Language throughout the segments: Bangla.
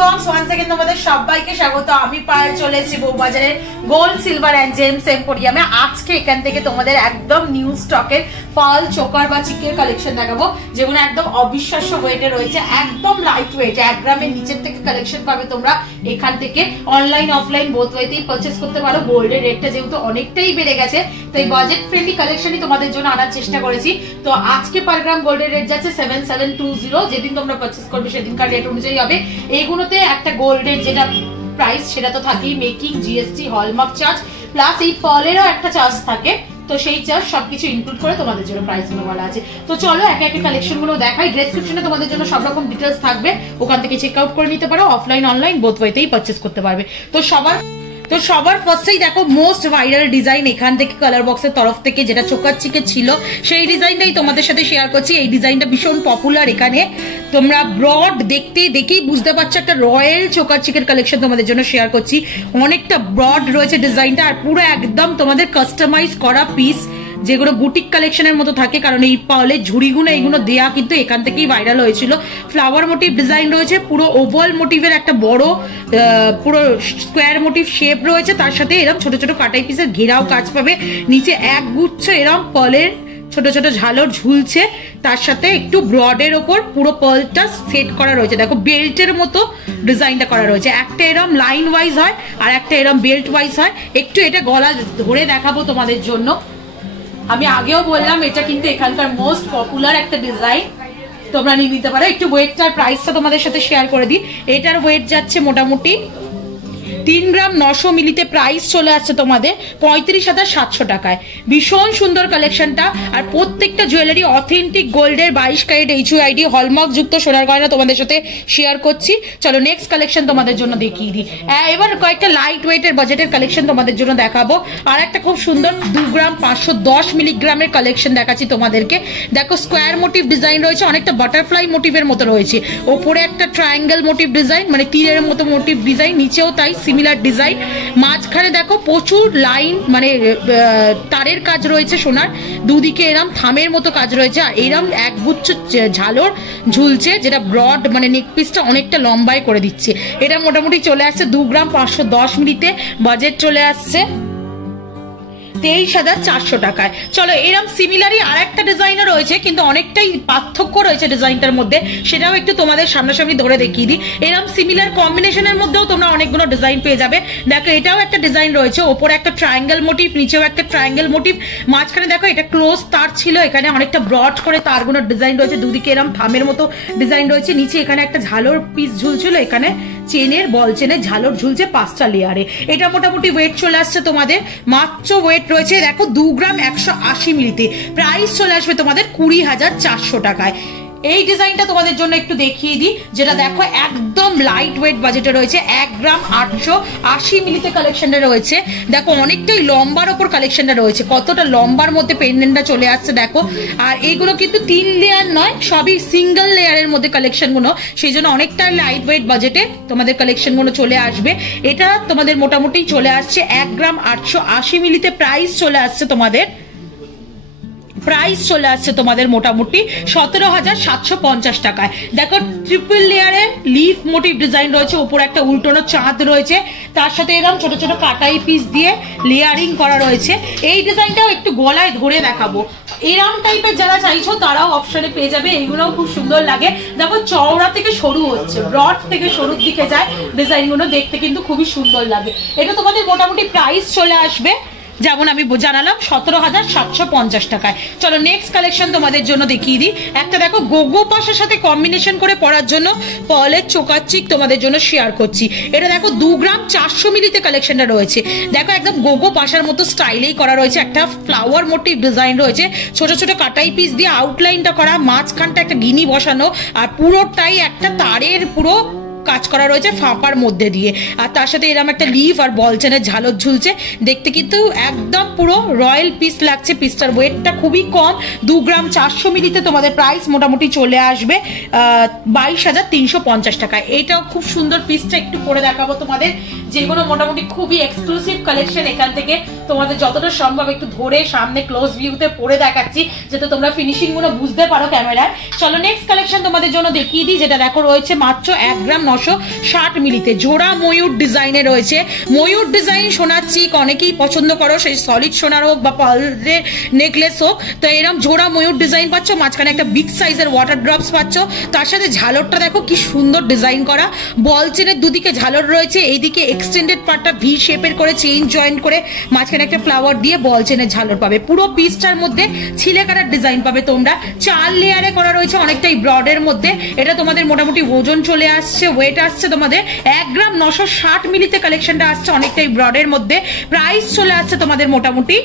বক্স ওয়ান্স अगेन তোমাদের সবাইকে স্বাগত। আমি পায়েল চলে এসেছি বউবাজারের গোল্ড সিলভার এন্ড জেমস এম্পোরিয়ামে। আজকে এখান থেকে তোমাদের একদম নিউ স্টকের পার্ল চোকার বা চিকের কালেকশন দেখাবো, যেগুলো একদম অবিশ্বাস্য ওয়েটে রয়েছে, একদম লাইট ওয়েট, 1 গ্রামের নিচের থেকে কালেকশন পাবে তোমরা এখান থেকে। অনলাইন অফলাইন বোথ ওয়েতেই পারচেজ করতে পারো। গোল্ডের রেটটা যেহেতু অনেকটাই বেড়ে গেছে, তো এই বাজেট ফ্রেন্ডলি কালেকশনই তোমাদের জন্য আনার চেষ্টা করেছি। তো আজকে পার গ্রাম গোল্ডের রেট যাচ্ছে 7720। যেদিন তোমরা পারচেজ করবে সেদিনকার রেট অনুযায়ী হবে। এইগুলোতে একটা গোল্ডের যেটা প্রাইস সেটা তো থাকেই, making, GST, hallmark charge, plus এই পার্লেরও একটা চার্জ থাকে। তো সেই চার্জ সবকিছু ইনক্লুড করে তোমাদের জন্য প্রাইস গুলো বলা আছে। তো চলো একে একে কালেকশন গুলো দেখাই। ডেসক্রিপশনে তোমাদের জন্য সব রকম ডিটেলস থাকবে, ওখান থেকে চেক আউট করে নিতে পারো। অফলাইন অনলাইন বোথ ওয়েতেই পারচেজ করতে পারবে। তো সবার ফার্স্টেই দেখো মোস্ট ভাইরাল ডিজাইন এখান থেকে কালার বক্সের তরফ থেকে, যেটা চোকার চিকে ছিল সেই ডিজাইনটাই তোমাদের সাথে শেয়ার করছি। এই ডিজাইনটা ভীষণ পপুলার এখানে। তোমরা ব্রড দেখেই বুঝতে পারছো একটা রয়্যাল চোকার চিকের কালেকশন তোমাদের জন্য শেয়ার করছি। অনেকটা ব্রড রয়েছে ডিজাইনটা, আর পুরো একদম তোমাদের কাস্টমাইজ করা পিস, যেগুলো বুটিক কালেকশনের মতো থাকে, কারণ এই পার্লের ঝুড়িগুলো এইগুলো দেয়া কিন্তু এখান থেকেই ভাইরাল হয়েছিল। ফ্লাওয়ার মোটিভ ডিজাইন রয়েছে, পুরো ওভাল মোটিভের একটা বড় পুরো স্কোয়ার মোটিভ শেপ রয়েছে, তার সাথে এরকম ছোট ছোট কাটাই পিসের ঘেরাও কাজ পাবে। নিচে এক গুচ্ছ এরকম পার্লের ছোট ছোট ঝালর ঝুলছে, তার সাথে একটু ব্রডের ওপর পুরো পার্লটা সেট করা রয়েছে। দেখো বেল্টের মতো ডিজাইনটা করা রয়েছে, একটা এরকম লাইন ওয়াইজ হয় আর একটা এরকম বেল্ট ওয়াইজ হয়। একটু এটা গলা ধরে দেখাবো তোমাদের জন্য। আমি আগেও বললাম এটা কিন্তু এখানকার মোস্ট পপুলার একটা ডিজাইন, তোমরা নিয়ে নিতে পারো। একটু ওয়েটটার প্রাইসটা তোমাদের সাথে শেয়ার করে দিই। এটার ওয়েট যাচ্ছে মোটামুটি 3 গ্রাম 900 মিলিতে। প্রাইস চলে আসছে তোমাদের 35,700 টাকায়। ভীষণ সুন্দর কালেকশনটা, আর প্রত্যেকটা জুয়েলারি অথেন্টিক গোল্ডের 22 ক্যারেট HUID হলমার্ক যুক্ত সোনার গয়না তোমাদের সাথে শেয়ার করছি। চলো নেক্সট কালেকশন তোমাদের জন্য দেখিয়ে দিই। এবার কয়েকটা লাইট ওয়েটের বাজেটের কালেকশন তোমাদের জন্য দেখাবো। আর একটা খুব সুন্দর 2 গ্রাম 510 মিলিগ্রামের কালেকশন দেখাচ্ছি তোমাদেরকে। দেখো স্কোয়ার মোটিভ ডিজাইন রয়েছে, অনেকটা বাটারফ্লাই মোটিভের মতো রয়েছে। ওপরে একটা ট্রায়াঙ্গেল মোটিভ ডিজাইন, মানে তীরের মতো মোটিভ ডিজাইন, নিচেও তাই সিমিলার ডিজাইন। মাঝখানে দেখো প্রচুর লাইন, মানে তারের কাজ রয়েছে সোনার, দুদিকে এরম থামের মতো কাজ রয়েছে, আর এরম একগুচ্ছ ঝালর ঝুলছে, যেটা ব্রড মানে নেক পিসটা অনেকটা লম্বাই করে দিচ্ছে। এটা মোটামুটি চলে আসছে 2 গ্রাম 510 মিলিতে। বাজেট চলে আসছে 23,400 টাকায়। চলো এরম সিমিলারই আর একটা ডিজাইনও রয়েছে, কিন্তু অনেকটাই পার্থক্য রয়েছে ডিজাইনটার মধ্যে, সেটাও একটু তোমাদের সামনাসামনি ধরে দেখিয়ে দিই। এরম সিমিলার কম্বিনেশনের মধ্যেও তোমরা অনেকগুলো ডিজাইন পেয়ে যাবে। দেখো এটাও একটা ডিজাইন রয়েছে, ওপরে একটা ট্রায়াঙ্গেল মোটিভ, নিচেও একটা ট্রায়াঙ্গেল মোটিভ, মাঝখানে দেখো এটা ক্লোজ তার ছিল, এখানে অনেকটা ব্রড করে তারগুলোর ডিজাইন রয়েছে, দুদিকে এরম থামের মতো ডিজাইন রয়েছে, নিচে এখানে একটা ঝালর পিস ঝুলছিল, এখানে চেনের বল চেনের ঝালর ঝুলছে 5টা লেয়ারে। এটা মোটামুটি ওয়েট চলে আসছে তোমাদের, মাত্র ওয়েট রয়েছে দেখো 2 গ্রাম 180 মিলিতে। প্রাইস চলে আসবে তোমাদের 20,400 টাকায়। এই ডিজাইনটা তোমাদের জন্য একটু দেখিয়ে দিই, যেটা দেখো একদম লাইট ওয়েট বাজেটে রয়েছে, 1 গ্রাম 880 মিলিতে কালেকশনটা রয়েছে। দেখো অনেকটাই লম্বার ওপর কালেকশনটা রয়েছে, কতটা লম্বার মধ্যে পেন্ডেন্টটা চলে আসছে দেখো। আর এইগুলো কিন্তু 3 লেয়ার নয়, সবই সিঙ্গেল লেয়ারের মধ্যে কালেকশন গুলো, সেই জন্য অনেকটা লাইট ওয়েট বাজেটে তোমাদের কালেকশন গুলো চলে আসবে। এটা তোমাদের মোটামুটি চলে আসছে 1 গ্রাম 880 মিলিতে। প্রাইস চলে আসছে তোমাদের মোটামুটি 17,750 টাকায়। দেখো ট্রিপল লেয়ারে লিফ মোটিভ ডিজাইন রয়েছে, উপরে একটা উল্টোনো চাঁদ রয়েছে, তার সাথে এরকম ছোট ছোট কাটাই পিস দিয়ে লেয়ারিং করা রয়েছে। এই ডিজাইনটাও একটু গলায় ধরে দেখাবো, এরম টাইপের যারা চাইছো তারাও অপশনে পেয়ে যাবে। এইগুলোও খুব সুন্দর লাগে। দেখো চওড়া থেকে সরু হচ্ছে, ব্রড থেকে সরুর দিকে যায়, ডিজাইনগুলো দেখতে কিন্তু খুবই সুন্দর লাগে। এটা তোমাদের মোটামুটি প্রাইস চলে আসবে যেমন আমি জানালাম 17,750 টাকায়। চলো নেক্সট কালেকশন তোমাদের জন্য দেখিয়ে দিই। একটা দেখো গোগো পাশের সাথে কম্বিনেশন করে পরার জন্য পার্লের চোকার চিক তোমাদের জন্য শেয়ার করছি। এটা দেখো 2 গ্রাম 400 মিলিতে কালেকশনটা রয়েছে। দেখো একদম গোগো পাশার মতো স্টাইলেই করা রয়েছে, একটা ফ্লাওয়ার মোটিভ ডিজাইন রয়েছে, ছোট ছোট কাটাই পিস দিয়ে আউটলাইনটা করা, মাঝখানটা একটা গিনি বসানো, আর পুরোটাই একটা তারের পুরো কাজ করা রয়েছে ফাঁপার মধ্যে দিয়ে, আর তার সাথে এরকম একটা লিভ আর বলচেনের ঝালর ঝুলছে, দেখতে কিন্তু একদম পুরো রয়্যাল পিস লাগছে। পিসটার ওয়েটটা খুবই কম, 2 গ্রাম 400 মিলিতে তোমাদের প্রাইস মোটামুটি চলে আসবে 22,350 টাকায়। এটাও খুব সুন্দর, পিসটা একটু পরে দেখাবো তোমাদের, যেগুলো মোটামুটি খুবই এক্সক্লুসিভ কালেকশন। এখান থেকে তোমাদের যতটা সম্ভব একটু ধরে সামনে ক্লোজ ভিউতে পরে দেখাচ্ছি, যাতে তোমরা ফিনিশিং গুলো বুঝতে পারো ক্যামেরায়। চলো নেক্সট কালেকশন তোমাদের জন্য দেখিয়ে দিই, যেটা দেখো রয়েছে মাত্র 1 গ্রাম 960 মিলিতে। জোড়া ময়ূর ডিজাইনে রয়েছে। ময়ূর ডিজাইন সোনার চিক অনেকেই পছন্দ করো, সেই সলিড সোনার হোক বা পার্লের নেকলেস হোক, তো এরকম জোড়া ময়ূর ডিজাইন পাচ্ছ, মাঝখানে একটা বিগ সাইজের ওয়াটার ড্রপস পাচ্ছ। তার সাথে ঝালরটা দেখো কি সুন্দর ডিজাইন করা, বল চেনের দুদিকে ঝালর রয়েছে, এইদিকে এক্সটেন্ডেড পার্টটা ভি শেপের করে চেইন জয়েন্ট করে মাঝখানে একটা ফ্লাওয়ার দিয়ে বল চেনের ঝালর পাবে। পুরো পিসটার মধ্যে ছিলে কাটার ডিজাইন পাবে তোমরা। 4 লেয়ারে করা রয়েছে, অনেকটাই ব্রডের মধ্যে। এটা তোমাদের মোটামুটি ওজন চলে আসছে, ওয়েট আসছে তোমাদের 1 গ্রাম 960 মিলিতে কালেকশনটা আসছে, অনেকটাই ব্রডের মধ্যে। প্রাইস চলে আসছে তোমাদের মোটামুটি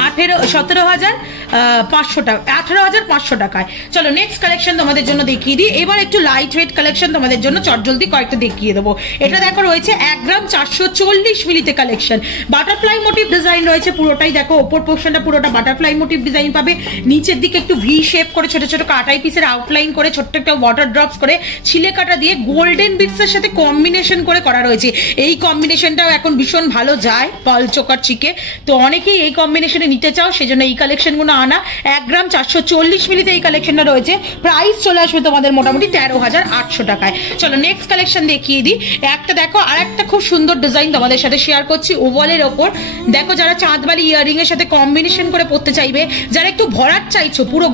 17,500 টাকা, 18,500 টাকায়। চলো নেক্সট কালেকশন তোমাদের জন্য দেখিয়ে দিই। এবার একটু লাইট ওয়েট কালেকশন তোমাদের জন্য চটজলদি কয়েকটা দেখিয়ে দেবো। এটা দেখো রয়েছে 1 গ্রাম 440 মিলিতে কালেকশন। বাটারফ্লাই মোটিভ ডিজাইন রয়েছে পুরোটাই, দেখো ওপর পোর্শনটা পুরোটা বাটারফ্লাই মোটিভ ডিজাইন পাবে। নিচের দিকে একটু ভি শেপ করে ছোট ছোট কাটাই পিসের আউটলাইন করে ছোট্ট একটা ওয়াটার ড্রপস করে ছিলে কাটা দিয়ে গোল্ডেন বিটসের সাথে কম্বিনেশন করে করা রয়েছে। এই কম্বিনেশনটাও এখন ভীষণ ভালো যায় পার্ল চোকার চিকে, তো অনেকেই এই কম্বিনেশনে নিতে চাও, সেজন্য এই কালেকশন গুলো আনা। 1 গ্রাম 440 মিলিতে এই কালেকশনটা রয়েছে। প্রাইস চলে আসবে তোমাদের মোটামুটি 13,800 টাকায়। চলো নেক্সট কালেকশন দেখিয়ে দিই। একটা দেখো আর একটা খুব সুন্দর ডিজাইন তোমাদের সাথে শেয়ার করছি ওভালের ওপর। দেখো যারা চাঁদবালি ইয়ারিং এর সাথে কম্বিনেশন করে পড়তে চাইবে, যারা একটু ভরাট চাইছো, পুরো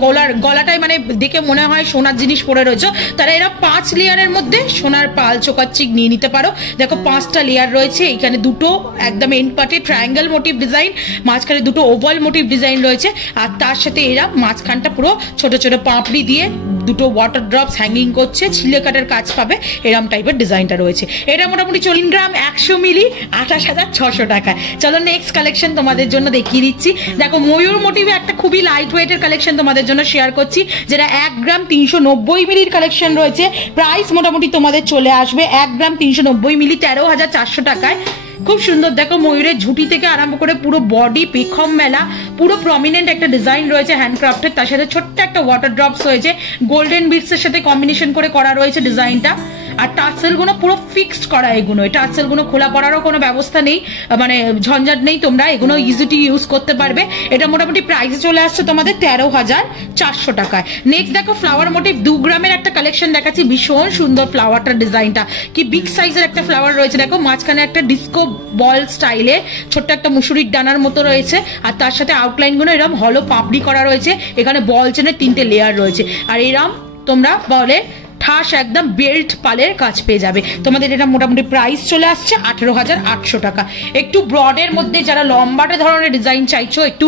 গলাটায় মানে দেখে মনে হয় সোনার জিনিস পরে রয়েছে, তারা এরা 5 লেয়ারের মধ্যে সোনার পাল চোকার চিক নিয়ে নিতে পারো। দেখো 5টা লেয়ার রয়েছে, এখানে দুটো একদম এন্ড পার্টে ট্রায়াঙ্গেল মোটিভ ডিজাইন, মাঝখানে দুটো ওভাল মোটিভ ডিজাইন রয়েছে, আর তার সাথে এরা মাঝখানটা পুরো ছোট ছোট পাপড়ি দিয়ে দুটো ওয়াটার ড্রপস হ্যাঙ্গিং করছে, ছিলে কাটার কাজ পাবে, এরম টাইপের ডিজাইনটা রয়েছে। এটা মোটামুটি 40 গ্রাম 100 মিলি 28,600 টাকায়। চলো নেক্সট কালেকশন তোমাদের জন্য দেখিয়ে দিচ্ছি। দেখো ময়ূর মোটিভে একটা খুবই লাইট ওয়েটের কালেকশন তোমাদের জন্য শেয়ার করছি, যেটা 1 গ্রাম 390 মিলির কালেকশন রয়েছে। প্রাইস মোটামুটি তোমাদের চলে আসবে 1 গ্রাম 390 মিলি 13,400 টাকায়। খুব সুন্দর দেখো ময়ূরের ঝুটি থেকে আরম্ভ করে পুরো বডি পেখম মেলা, পুরো প্রমিনেন্ট একটা ডিজাইন রয়েছে হ্যান্ডক্রাফটের, তার সাথে ছোট্ট একটা ওয়াটার ড্রপস রয়েছে, গোল্ডেন বিটস এর সাথে কম্বিনেশন করে করা রয়েছে ডিজাইনটা। আর টার্সেল গুলো পুরো ফিক্সড করা, এগুলো টার্সেল গুলো খোলা পড়ারও কোনো ব্যবস্থা নেই, মানে ঝঞ্ঝাট নেই, তোমরা এগুলো ইজিলি ইউজ করতে পারবে। এটা মোটামুটি প্রাইসে চলে আসছে তোমাদের 13,400 টাকায়। নেক্সট দেখো ফ্লাওয়ার মোটিভ 2 গ্রামের একটা কালেকশন দেখাচ্ছি, ভীষণ সুন্দর ফ্লাওয়ারটার ডিজাইনটা, কি বিগ সাইজের একটা ফ্লাওয়ার রয়েছে। দেখো মাঝখানে একটা ডিস্কো বল স্টাইলে ছোট্ট একটা মুসুরির ডানার মতো রয়েছে, আর তার সাথে আউটলাইন গুলো এরকম হলো পাপড়ি করা রয়েছে, এখানে বল চেনের 3টে লেয়ার রয়েছে, আর এরকম তোমরা বলে ঠাস একদম বেল্ট পালের কাজ পেয়ে যাবে। তোমাদের এটা মোটামুটি প্রাইস চলে আসছে 18,800 টাকা। একটু ব্রডের মধ্যে যারা লম্বাটে ধরনের ডিজাইন চাইছো, একটু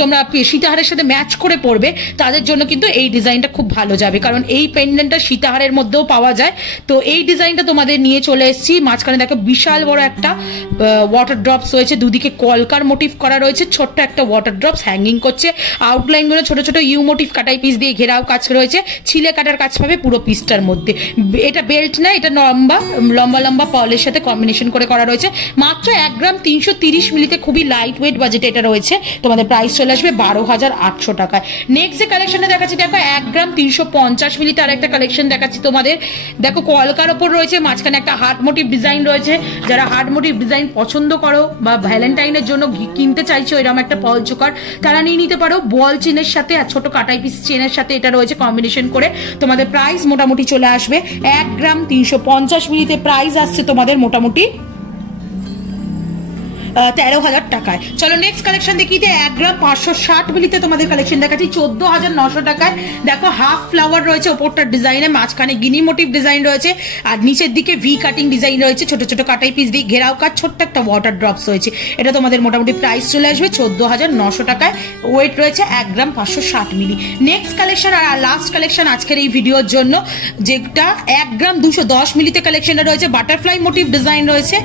তোমরা সীতাহারের সাথে ম্যাচ করে পড়বে, তাদের জন্য কিন্তু এই ডিজাইনটা খুব ভালো যাবে, কারণ এই পেন্ডেন্টটা সীতাহারের মধ্যেও পাওয়া যায়। তো এই ডিজাইনটা তোমাদের নিয়ে চলে এসেছি। মাঝখানে দেখো বিশাল বড় একটা ওয়াটার ড্রপস রয়েছে, দুদিকে কলকার মোটিভ করা রয়েছে, ছোট্ট একটা ওয়াটার ড্রপস হ্যাঙ্গিং করছে, আউটলাইন গুলো ছোট ছোট ইউ মোটিভ কাটাই পিস দিয়ে ঘেরাও কাজ রয়েছে, ছিলে কাটার কাজ পাবে পুরো পিসটার মধ্যে। এটা বেল্ট না, এটা লম্বা লম্বা লম্বা পার্লের সাথে কম্বিনেশন করে করা রয়েছে। মাত্র 1 গ্রাম 330 মিলিতে খুবই লাইট ওয়েট বাজেটে এটা রয়েছে। তোমাদের প্রাইস চলে আসবে 12,800 টাকায়। নেক্সট যে কালেকশনটা দেখাচ্ছি দেখো 1 গ্রাম 350 মিলিতে আর একটা কালেকশন দেখাচ্ছি তোমাদের। দেখো কলকার ওপর রয়েছে, মাঝখানে একটা হার্ট মোটিভ ডিজাইন রয়েছে। যারা হার্ট মোটিভ ডিজাইন পছন্দ করো বা ভ্যালেন্টাইনের জন্য কিনতে চাইছো এরকম একটা পার্ল চোকার, তারা নিয়ে নিতে পারো। বল চেনের সাথে আর ছোট কাটাই পিস চেনের সাথে এটা রয়েছে কম্বিনেশন করে। তোমাদের প্রাইস মোটামুটি চলে আসবে 1 গ্রাম 350 মিলিতে প্রাইস আসছে তোমাদের মোটামুটি 13,000 টাকায়। চলো নেক্সট কালেকশন দেখি। 1 গ্রাম 560 মিলিতে তোমাদের কালেকশন দেখাচ্ছি 14,900 টাকায়। দেখো হাফ ফ্লাওয়ার রয়েছে ওপরটার ডিজাইনে, মাঝখানে গিনি মোটিভ ডিজাইন রয়েছে, আর নিচের দিকে ভি কাটিং ডিজাইন রয়েছে, ছোট ছোট কাটাই পিস দিয়ে ঘেরাও কাজ, ছোট্ট একটা ওয়াটার ড্রপস রয়েছে। এটা তোমাদের মোটামুটি প্রাইস চলে আসবে 14,900 টাকায়। ওয়েট রয়েছে 1 গ্রাম 560 মিলি। নেক্সট কালেকশন আর লাস্ট কালেকশন আজকের এই ভিডিওর জন্য, যেটা 1 গ্রাম 210 মিলিতে কালেকশনটা রয়েছে। বাটারফ্লাই মোটিভ ডিজাইন রয়েছে,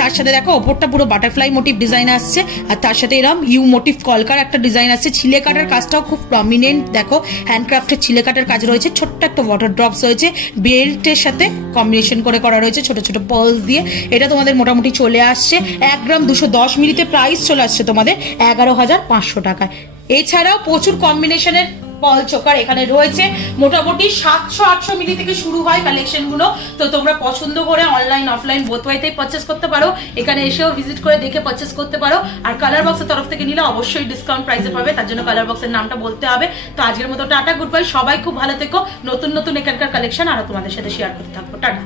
তার সাথে দেখো ওপরটা পুরো বাটারফ্লাই মোটিভ ডিজাইন আসছে, আর তার সাথে এরকম ইউ মোটিভ কলকার একটা ডিজাইন আসছে। ছিলে কাটার কাজটাও খুব প্রমিনেন্ট, দেখো হ্যান্ডক্রাফটের ছিলে কাটার কাজ রয়েছে, ছোট্ট একটা ওয়াটার ড্রপস রয়েছে, বেল্টের সাথে কম্বিনেশন করে করা রয়েছে ছোট ছোট পার্লস দিয়ে। এটা তোমাদের মোটামুটি চলে আসছে 1 গ্রাম 210 মিলিতে প্রাইস চলে আসছে তোমাদের 11,500 টাকায়। এছাড়াও প্রচুর কম্বিনেশনের পার্ল চোকার এখানে রয়েছে। মোটামুটি 700-800 মিলি থেকে শুরু হয় কালেকশন গুলো। তো তোমরা পছন্দ করে অনলাইন অফলাইন বোথ ওয়েতেই পারচেস করতে পারো, এখানে এসেও ভিজিট করে দেখে পারচেস করতে পারো। আর কালার বক্সের তরফ থেকে নিলে অবশ্যই ডিসকাউন্ট প্রাইসে পাবে, তার জন্য কালার বক্সের নামটা বলতে হবে। তো আজকের মতো টাটা, গুড বাই, সবাই খুব ভালো থেকো। নতুন নতুন এখানকার কালেকশন আরো তোমাদের সাথে শেয়ার করতে থাকবো। টাটা।